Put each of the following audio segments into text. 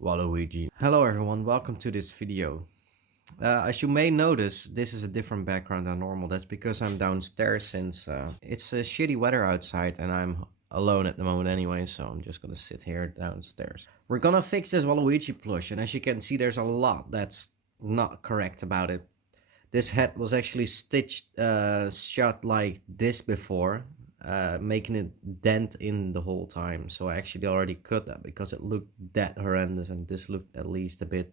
Waluigi. Hello everyone, welcome to this video. As you may notice, this is a different background than normal. That's because I'm downstairs since it's shitty weather outside and I'm alone at the moment anyway, so I'm just gonna sit here downstairs. We're gonna fix this Waluigi plush, and as you can see, there's a lot that's not correct about it. This head was actually stitched shut like this before, making it dent in the whole time. So I actually already cut that because it looked that horrendous, and this looked at least a bit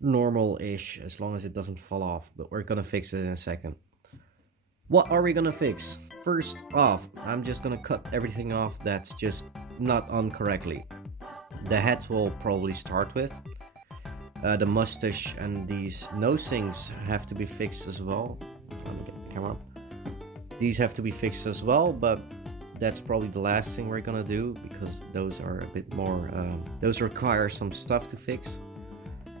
normal-ish as long as it doesn't fall off. But we're gonna fix it in a second. What are we gonna fix? First off, I'm just gonna cut everything off that's just not on correctly. The head will probably start with. The mustache and these nose things have to be fixed as well. Let me get the camera up. These have to be fixed as well, but that's probably the last thing we're gonna do because those are a bit more, those require some stuff to fix.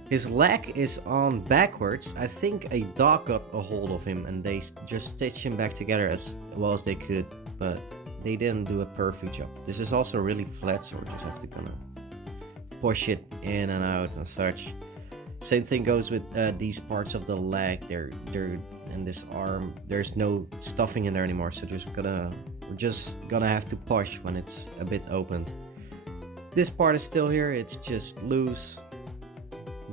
His leg is on backwards. I think a dog got a hold of him and they just stitched him back together as well as they could, but they didn't do a perfect job. This is also really flat, so we just have to kind of push it in and out and such. Same thing goes with these parts of the leg. They're and this arm. There's no stuffing in there anymore, so we're just gonna have to push when it's a bit opened. This part is still here. It's just loose.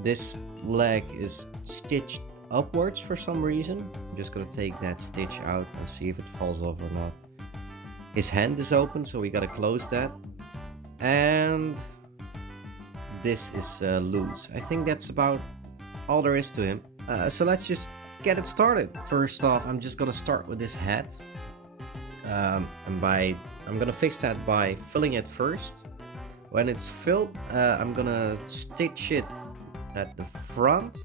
This leg is stitched upwards for some reason. I'm just gonna take that stitch out and see if it falls off or not. His hand is open, so we gotta close that. And this is loose. I think that's about all there is to him. So let's just get it started. First off, I'm just gonna start with this head. I'm gonna fix that by filling it first. When it's filled, I'm gonna stitch it at the front,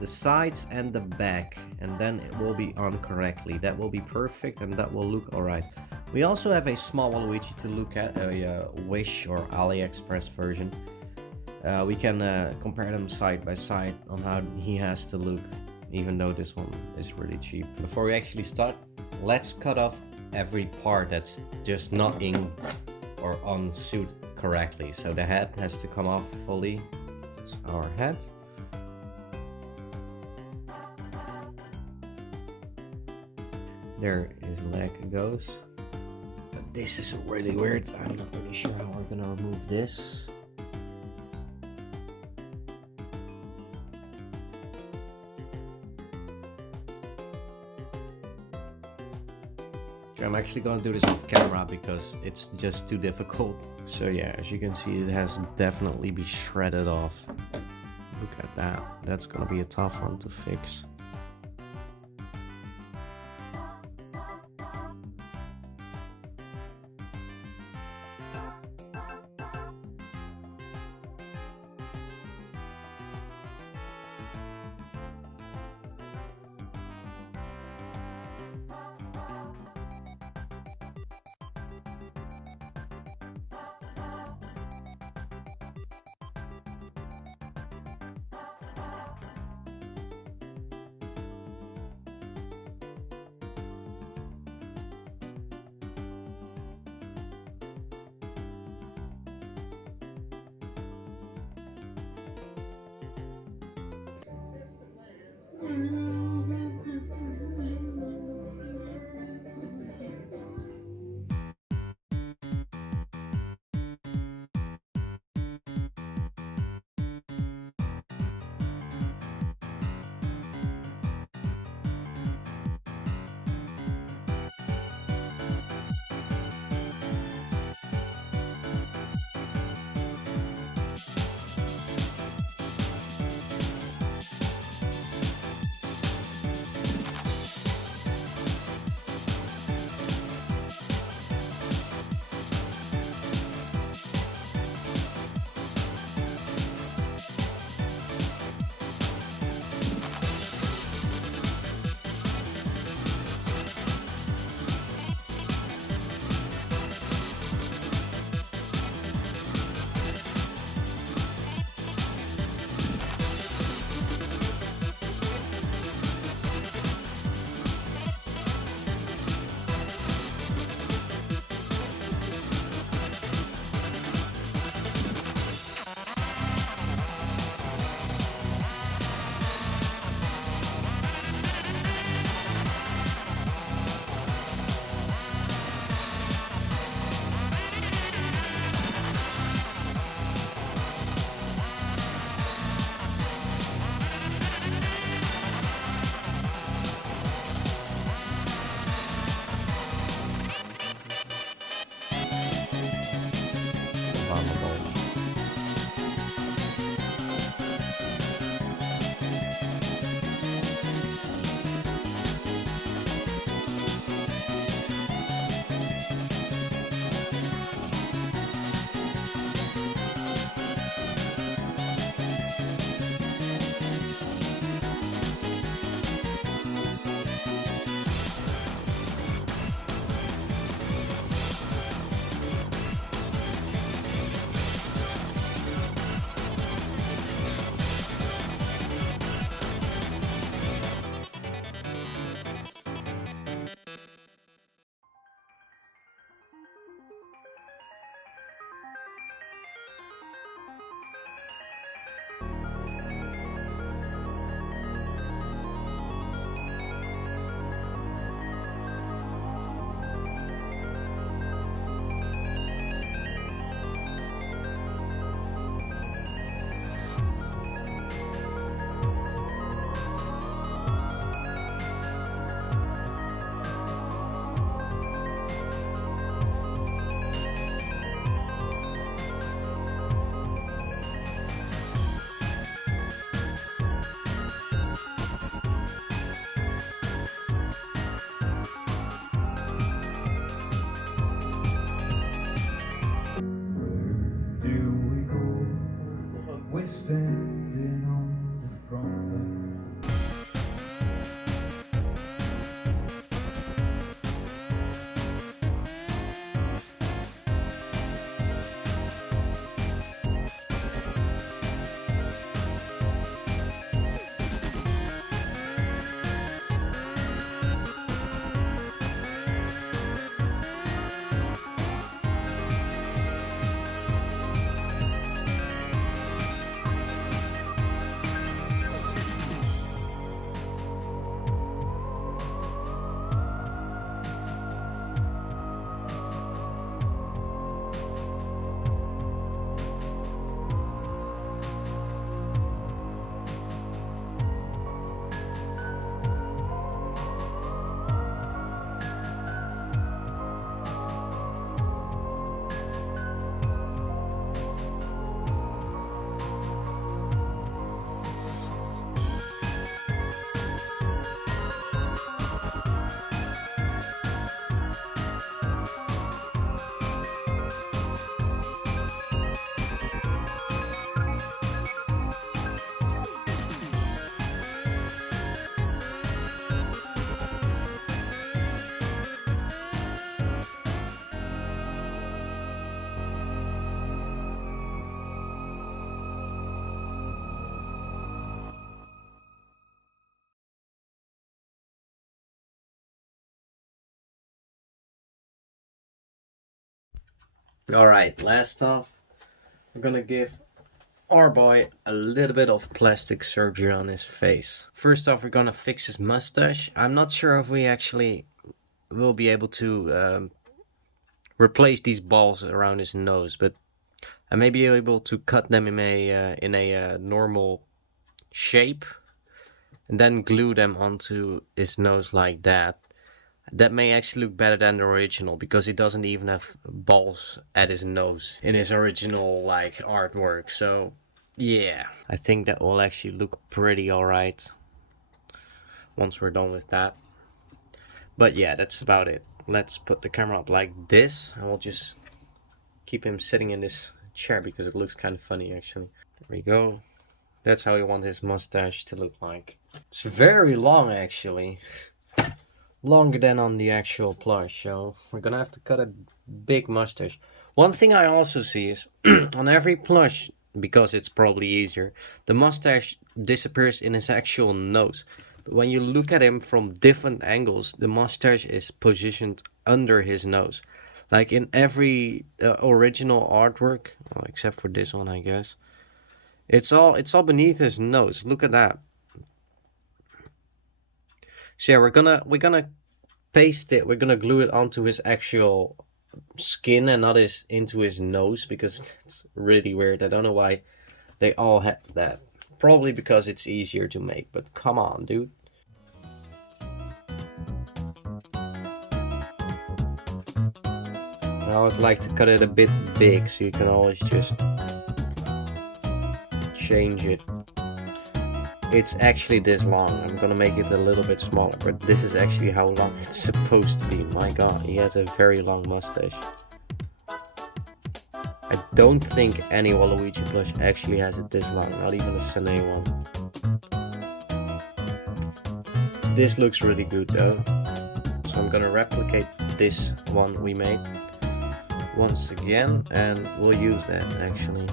the sides, and the back, and then it will be on correctly. That will be perfect, and that will look alright. We also have a small Waluigi to look at, a Wish or AliExpress version. We can compare them side by side on how he has to look, even though this one is really cheap. Before we actually start, let's cut off every part that's just not in or on suit correctly. So the head has to come off fully. That's our head. There his leg goes. But this is really weird. I'm not really sure how we're gonna remove this. I'm actually gonna do this off camera because it's just too difficult. So yeah, as you can see, it has definitely been shredded off. Look at that. That's gonna be a tough one to fix. flammable. We're standing on the front line. Alright, last off, we're gonna give our boy a little bit of plastic surgery on his face. First off, we're gonna fix his mustache. I'm not sure if we actually will be able to replace these balls around his nose, but I may be able to cut them in a normal shape and then glue them onto his nose like that. That may actually look better than the original, because he doesn't even have balls at his nose in his original like artwork. So yeah, I think that will actually look pretty alright once we're done with that. But yeah, that's about it. Let's put the camera up like this, and we'll just keep him sitting in this chair because it looks kind of funny actually. There we go. That's how we want his mustache to look like. It's very long actually. Longer than on the actual plush, so we're gonna have to cut a big mustache. One thing I also see is on every plush, because it's probably easier, the mustache disappears in his actual nose. But when you look at him from different angles, the mustache is positioned under his nose. Like in every original artwork, well, except for this one, I guess. It's all beneath his nose. Look at that. So yeah, we're gonna paste it. We're gonna glue it onto his actual skin and not into his nose, because it's really weird. I don't know why they all have that. Probably because it's easier to make. But come on, dude. I would like to cut it a bit big, so you can always just change it. It's actually this long. I'm gonna make it a little bit smaller, but this is actually how long it's supposed to be. My god, he has a very long mustache. I don't think any Waluigi plush actually has it this long, not even a Sane one. This looks really good though. So I'm gonna replicate this one we made once again, and we'll use that actually.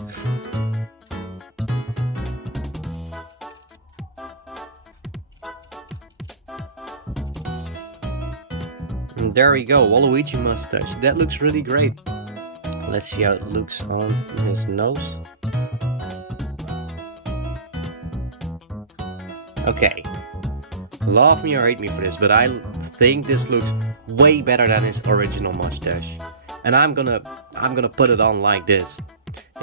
And there we go, Waluigi mustache. That looks really great. Let's see how it looks on his nose. Okay. Love me or hate me for this, but I think this looks way better than his original mustache. And I'm gonna put it on like this.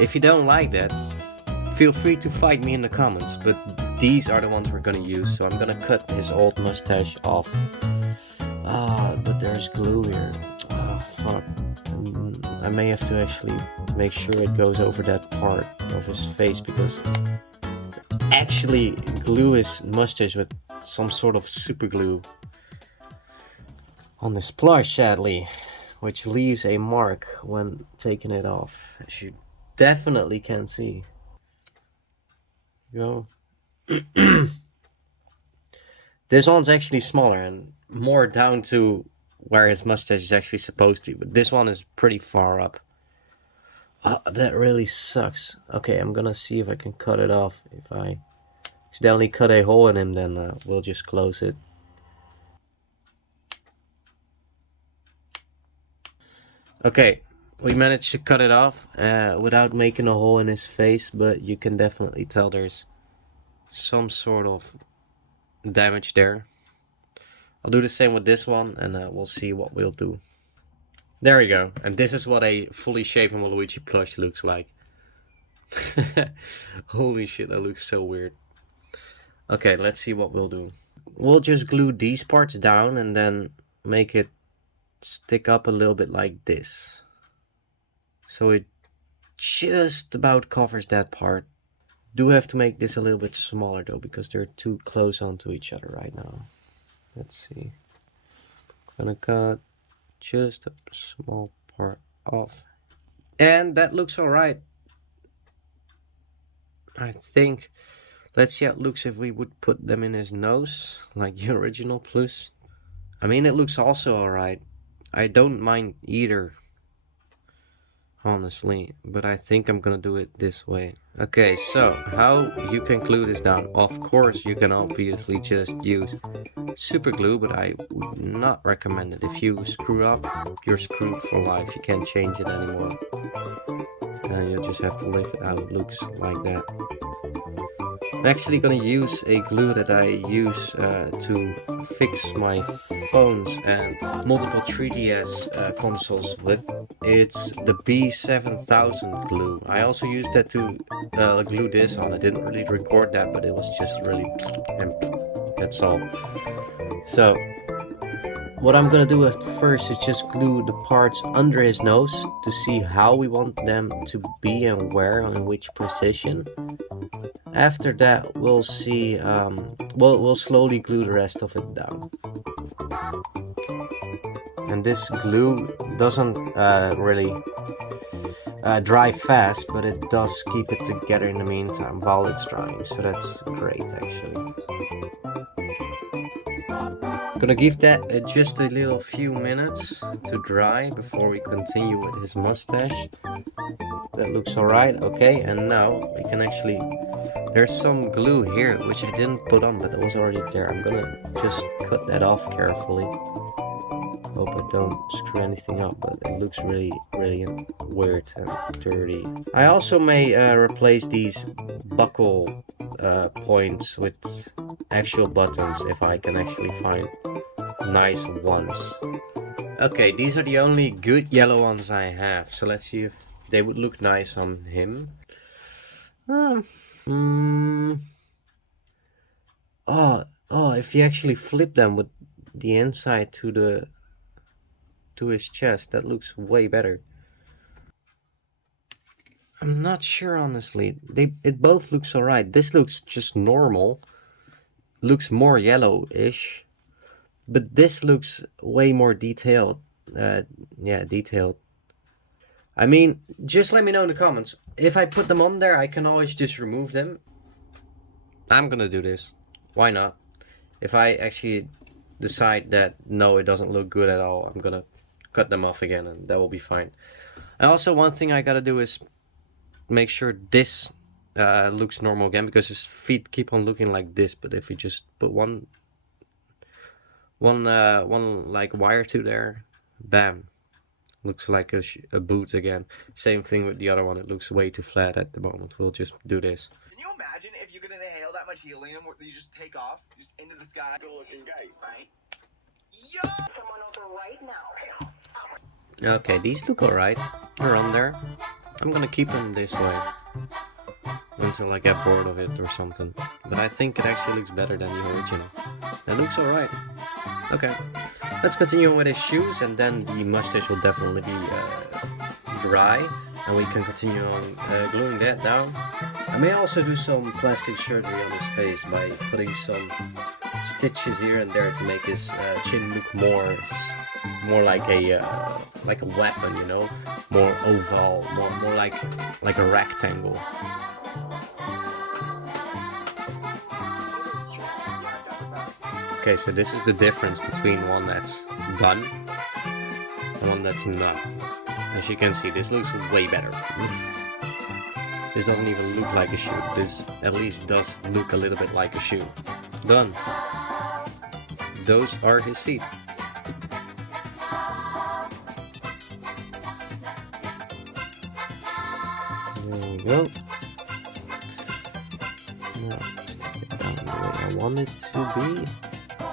If you don't like that, feel free to fight me in the comments, but these are the ones we're gonna use. So I'm gonna cut his old mustache off. But there's glue here. Fuck. I may have to actually make sure it goes over that part of his face, because actually glue his mustache with some sort of super glue on this plush, sadly, which leaves a mark when taking it off, as you definitely can see. Go. This one's actually smaller and more down to where his mustache is actually supposed to be, but this one is pretty far up. That really sucks. Okay, I'm gonna see if I can cut it off. If I accidentally cut a hole in him, then we'll just close it. Okay, we managed to cut it off without making a hole in his face, but you can definitely tell there's some sort of damage there. I'll do the same with this one, and we'll see what we'll do. There we go, and this is what a fully shaven Waluigi plush looks like. Holy shit, that looks so weird. Okay, let's see what we'll do. We'll just glue these parts down and then make it stick up a little bit like this. So it just about covers that part. Do have to make this a little bit smaller though, because they're too close onto each other right now. Let's see. I'm gonna cut just a small part off. And that looks alright. I think. Let's see how it looks if we would put them in his nose, like the original plush. I mean, it looks also alright. I don't mind either, honestly, but I think I'm gonna do it this way. Okay, so how you can glue this down? Of course, you can obviously just use super glue, but I would not recommend it. If you screw up, you're screwed for life. You can't change it anymore. You'll just have to live with how it looks like that. I'm actually gonna use a glue that I use to fix my phones and multiple 3DS consoles with. It's the B7000 glue. I also used that to glue this on. I didn't really record that, but it was just really, and that's all. So what I'm gonna do at first is just glue the parts under his nose to see how we want them to be and where and in which position. After that, we'll see. We'll slowly glue the rest of it down. And this glue doesn't really dry fast, but it does keep it together in the meantime while it's drying. So that's great, actually. Gonna give that just a little few minutes to dry before we continue with his mustache. That looks alright. Okay, and now we can actually. There's some glue here which I didn't put on, but it was already there. I'm gonna just cut that off carefully. Hope I don't screw anything up, but it looks really weird and dirty. I also may replace these buckle points with actual buttons if I can actually find nice ones. Okay, these are the only good yellow ones I have, so let's see if they would look nice on him. If you actually flip them with the inside to his chest, that looks way better. I'm not sure, honestly. It both looks alright. This looks just normal. Looks more yellowish. But this looks way more detailed. Yeah, detailed. I mean, just let me know in the comments. If I put them on there, I can always just remove them. I'm gonna do this. Why not? If I actually decide that no, it doesn't look good at all, I'm gonna cut them off again and that will be fine. And also, one thing I gotta do is make sure this looks normal again, because his feet keep on looking like this. But if we just put one like wire to there, bam, looks like a boot again. Same thing with the other one. It looks way too flat at the moment. We'll just do this. Can you imagine if you could inhale that much helium where you just take off just into the sky? Good looking guy, right? Yo! Someone over right now. Okay, these look alright. They're on there. I'm gonna keep them this way until I get bored of it or something. But I think it actually looks better than the original. It looks alright. Okay, let's continue with his shoes, and then the mustache will definitely be dry, and we can continue on gluing that down. I may also do some plastic surgery on his face by putting some stitches here and there to make his chin look more like a weapon, you know, more oval, more like a rectangle. Okay, so this is the difference between one that's done and one that's not. As you can see, this looks way better. This doesn't even look like a shoe. This at least does look a little bit like a shoe. Done. Those are his feet. There we go. Now, stick it down the way I want it to be.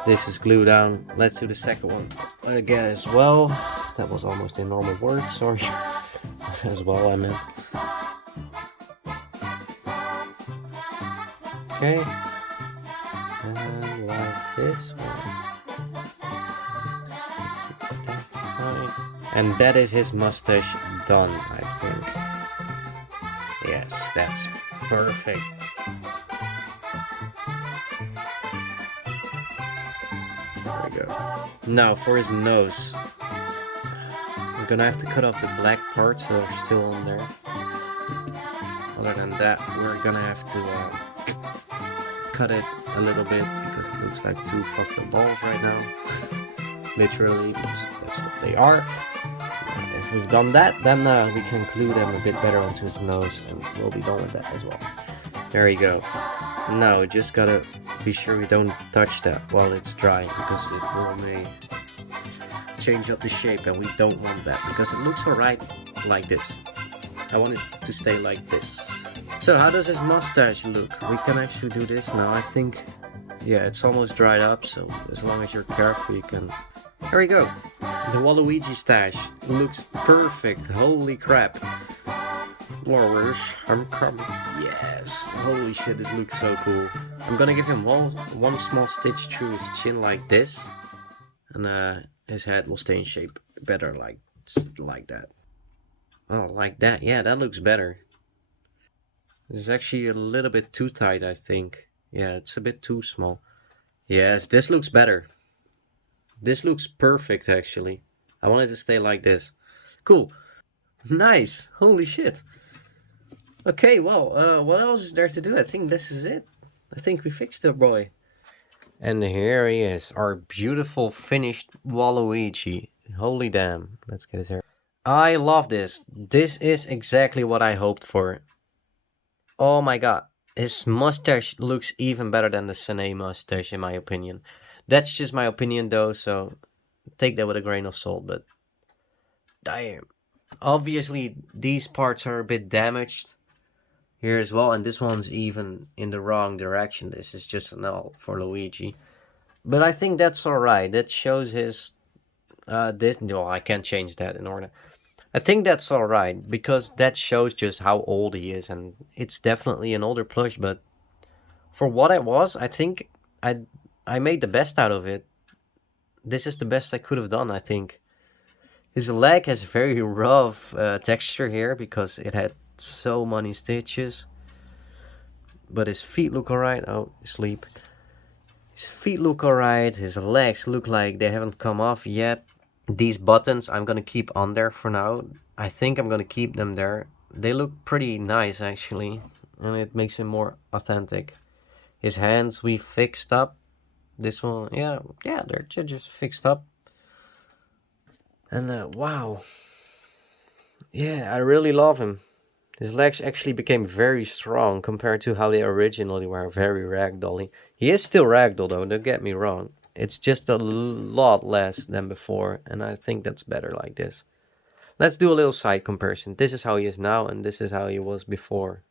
This is glued down. Let's do the second one again as well. That was almost a normal word, sorry. As well, I meant. Okay. And like this one. And that is his mustache done, I think. Yes, that's perfect. There we go. Now for his nose. I'm gonna have to cut off the black parts that are still on there. Other than that, we're gonna have to cut it a little bit because it looks like two fucked up balls right now. Literally, because that's what they are. If we've done that, then we can glue them a bit better onto his nose, and we'll be done with that as well. There you go. Now, just gotta be sure we don't touch that while it's dry, because it will may change up the shape, and we don't want that, because it looks alright like this. I want it to stay like this. So how does his mustache look? We can actually do this now, I think. Yeah, it's almost dried up, so as long as you're careful you can... There we go. The Waluigi stash looks perfect. Holy crap. Flowers, I'm coming. Yes. Holy shit, this looks so cool. I'm gonna give him one small stitch through his chin like this. And his head will stay in shape better like that. Oh, like that. Yeah, that looks better. This is actually a little bit too tight, I think. Yeah, it's a bit too small. Yes, this looks better. This looks perfect, actually. I want it to stay like this. Cool. Nice. Holy shit. Okay, well, what else is there to do? I think this is it. I think we fixed the boy. And here he is, our beautiful finished Waluigi. Holy damn. Let's get his hair. I love this. This is exactly what I hoped for. Oh my god. His mustache looks even better than the Sene mustache, in my opinion. That's just my opinion, though, so take that with a grain of salt, but... Damn. Obviously, these parts are a bit damaged here as well, and this one's even in the wrong direction. This is just an L for Luigi. But I think that's alright. That shows his... well, I can't change that in order. I think that's alright, because that shows just how old he is, and it's definitely an older plush, but for what it was, I think I made the best out of it. This is the best I could have done, I think. His leg has very rough texture here, because it had so many stitches. But his feet look alright. Oh, sleep. His feet look alright. His legs look like they haven't come off yet. These buttons I'm gonna keep on there for now. I think I'm gonna keep them there. They look pretty nice actually, and it makes him more authentic. His hands we fixed up. This one, yeah, they're just fixed up. And wow, yeah, I really love him. His legs actually became very strong compared to how they originally were, very ragdolly. He is still ragdoll though, don't get me wrong. It's just a lot less than before, and I think that's better like this. Let's do a little side comparison. This is how he is now, and this is how he was before.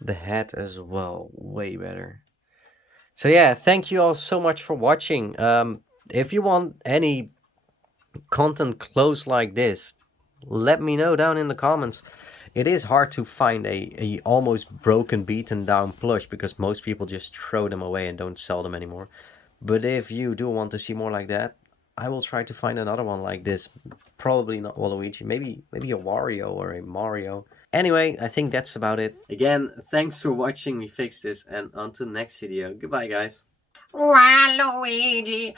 The head as well, way better. So yeah, thank you all so much for watching. If you want any content close like this, let me know down in the comments. It is hard to find a almost broken, beaten down plush because most people just throw them away and don't sell them anymore. But if you do want to see more like that, I will try to find another one like this. Probably not Waluigi, maybe a Wario or a Mario. Anyway, I think that's about it. Again, thanks for watching me fix this, and until next video, goodbye guys. Waluigi.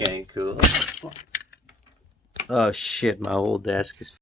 Okay, cool. Oh shit, my whole desk is